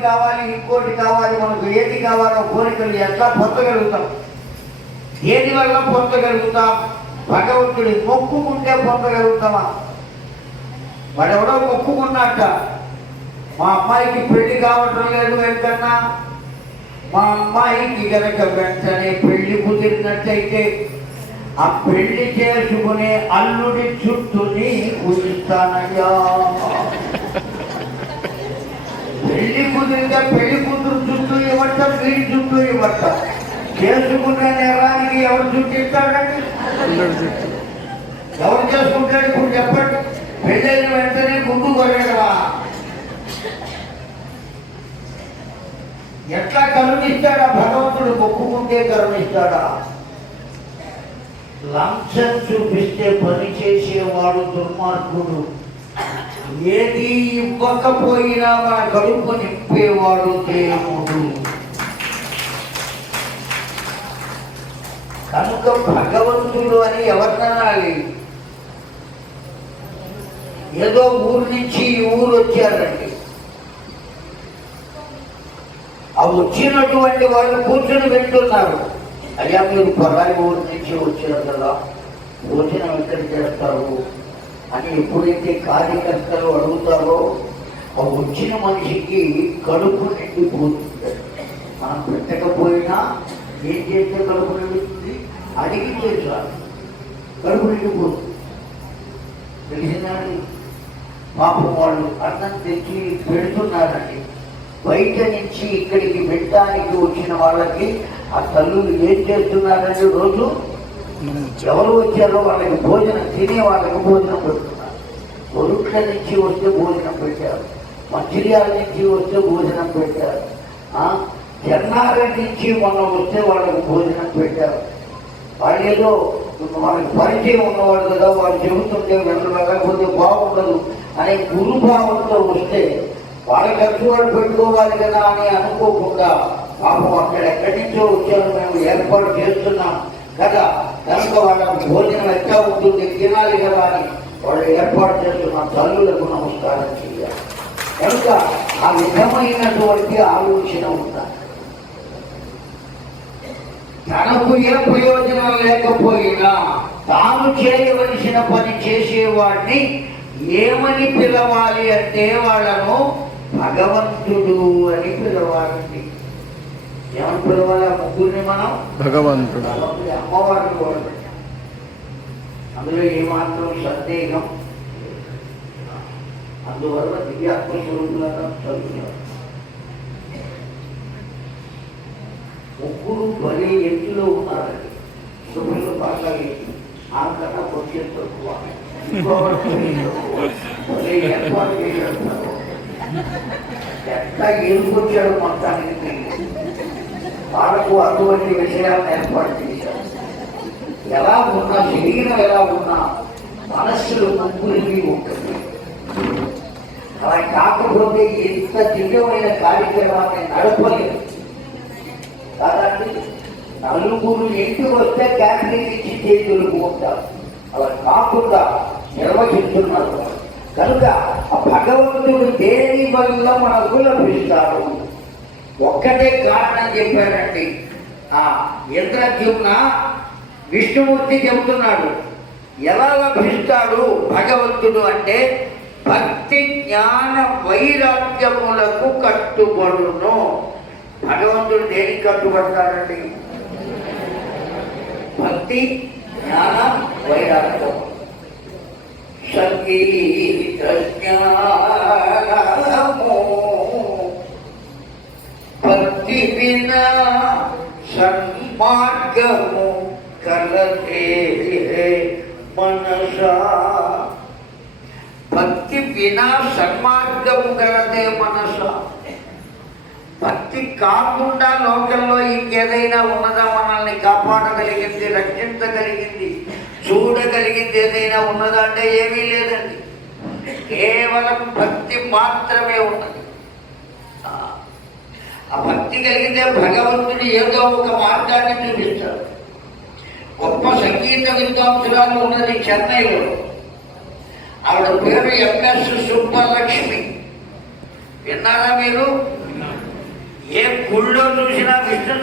కావాలి ఇంకోటి కావాలి మనకు ఏది కావాలో కోరికలు ఎట్లా పొందగలుగుతాం? ఏది వల్ల పొందగలుగుతాం? భగవంతుడి మొక్కుకుంటే పొందగలుగుతామా? వాడెవడో మొక్కుకున్నట్ట మా అమ్మాయికి పెళ్ళి కావటం లేదు వెంకన్నా. మా అమ్మాయికి గనక వెంటనే పెళ్ళి కుదిరినట్టయితే ఆ పెళ్ళి చేసుకునే అల్లుడి చుట్టూని ఉంచుతానయ్యా. కుదిరితే పెళ్ళి కూతురు చుట్టూ ఇవ్వట వీడి చుట్టూ ఇవ్వట చేసుకునే నేరానికి ఎవరు చుట్టూ ఇస్తాడండి? ఎవరు చేసుకుంటాడు? ఇప్పుడు చెప్పండి. పెళ్ళైన వెంటనే గుండు కొట్టడమా ఎట్లా కరుణిస్తాడా? భగవంతుడు మొక్కుకుంటే కరుణిస్తాడా? లంచం చూపిస్తే పని చేసేవాడు దుర్మార్గుడు. ఏది ఇవ్వకపోయినా మన కడుపు నింపేవాడు దేవుడు. కనుక భగవంతుడు అని ఎవరినాలి ఏదో ఊరు నుంచి ఈ ఊరు వచ్చారండి. ఆ వచ్చినటువంటి వాళ్ళు కూర్చొని వింటున్నారు. అయ్యా మీరు పొలాయి ఊరు నుంచి వచ్చారు కదా. భోజనం ఎక్కడ చేస్తారు? అని ఎప్పుడైతే కార్యకర్తలు అడుగుతారో ఆ వచ్చిన మనిషికి కడుపు నిండిపోతుంది. మనం పెట్టకపోయినా ఏం చేస్తే కడుపు నిండుతుంది? అడిగి చేసారు కడుపు నిండిపోతుంది. తెలిసిందండి? పాపం వాళ్ళు అన్నం తెచ్చి పెడుతున్నారండి. బయట నుంచి ఇక్కడికి పెట్టడానికి వచ్చిన వాళ్ళకి ఆ తల్లులు ఏం చేస్తున్నారండి రోజు? ఎవరు వచ్చారో వాళ్ళకి భోజనం తినే వాళ్ళకి భోజనం పెడుతున్నారు. ఒరుట్ల నుంచి వస్తే భోజనం పెట్టారు. మంచిర్యాల నుంచి వస్తే భోజనం పెట్టారు. జన్నారెడ్డి నుంచి మొన్న వస్తే వాళ్ళకి భోజనం పెట్టారు. వాళ్ళలో వాళ్ళకి పరిచయం ఉన్నవాడు కదా వాళ్ళు చెబుతుంటే వెళ్ళకపోతే బాగుండదు అనే గురుభావంతో వస్తే వాళ్ళ ఖర్చు వాళ్ళు పెట్టుకోవాలి కదా అని అనుకోకుండా పాపం అక్కడ ఎక్కడి నుంచో వచ్చారు మేము ఏర్పాటు చేస్తున్నాం కదా. కనుక వాళ్ళ భోజనం ఎట్లా ఉంటుంది? తినాలి కదా అని వాళ్ళు ఏర్పాటు చేస్తున్న తల్లులకు నమస్కారం చేయాలి. కనుక ఆ విధమైనటువంటి ఆలోచన ఉండాలి. తనకు ఏ ప్రయోజనం లేకపోయినా తాను చేయవలసిన పని చేసేవాడిని ఏమని పిలవాలి అంటే వాళ్ళను భగవంతుడు అని పిలవాలండి. ఏమని పిలవాలి ఆ ముగ్గురిని మనం భగవంతుడు. అమ్మవారిని కూడా పెట్టాం అందులో ఏమాత్రం సందేహం అందువల్ల దివ్యాత్మ స్వరూపులుగా చదువుతున్నారు ముగ్గురు బలి ఎత్తులో ఉన్నారండి. సుఖంలో బాగా ఆకన్నా కొంచెం తక్కువ ఎట్లా ఏరుకొచ్చాడు మొత్తానికి తెలియదు. వాళ్ళకు అటువంటి విషయాలను ఏర్పాటు చేశారు. ఎలా ఉన్నా శరీరం ఎలా ఉన్నా మనస్సులు ముగ్గురికి ఉంటుంది. అలా కాకపోతే ఎంత దివ్యమైన కార్యక్రమాన్ని నడపలేదు కాదండి నలుగురు ఇంటికి వస్తే క్యాబినెట్ ఇచ్చి చేతులకు ఉంటారు అలా కాకుండా నిర్వహిస్తున్నారు. కనుక ఆ భగవంతుడు దేని వల్ల మనకు లభిస్తాడు? ఒక్కటే కారణం చెప్పారండి. ఆ ఇంద్రద్యుమ్న విష్ణుమూర్తి చెబుతున్నాడు ఎలా లభిస్తాడు భగవంతుడు అంటే భక్తి జ్ఞాన వైరాగ్యములకు కట్టుబడును. భగవంతుడు దేనికి కట్టుబడతాడండి? భక్తి జ్ఞాన వైరాగ్యం. సంగీత జ్ఞానము భక్తి వినా సన్మార్గము కలదే మనసా భక్తి వినా సన్మార్గము కలదే మనస భక్తి కాకుండా లోకంలో ఇంకేదైనా ఉన్నదా మనల్ని కాపాడగలిగింది రక్షించగలిగింది చూడగలిగింది ఏదైనా ఉన్నదా అంటే ఏమీ లేదండి. కేవలం భక్తి మాత్రమే ఉన్నది. కలిగితే భగవంతుడు ఏదో ఒక మార్గాన్ని చూపిస్తాడు. గొప్ప సంగీత విద్వాంసురాలు ఉన్నది చెన్నైలో. ఆవిడ పేరు ఎంఎస్ సుబ్బలక్ష్మి. విన్నారా మీరు? ఏ గుళ్ళో చూసినా విష్ణు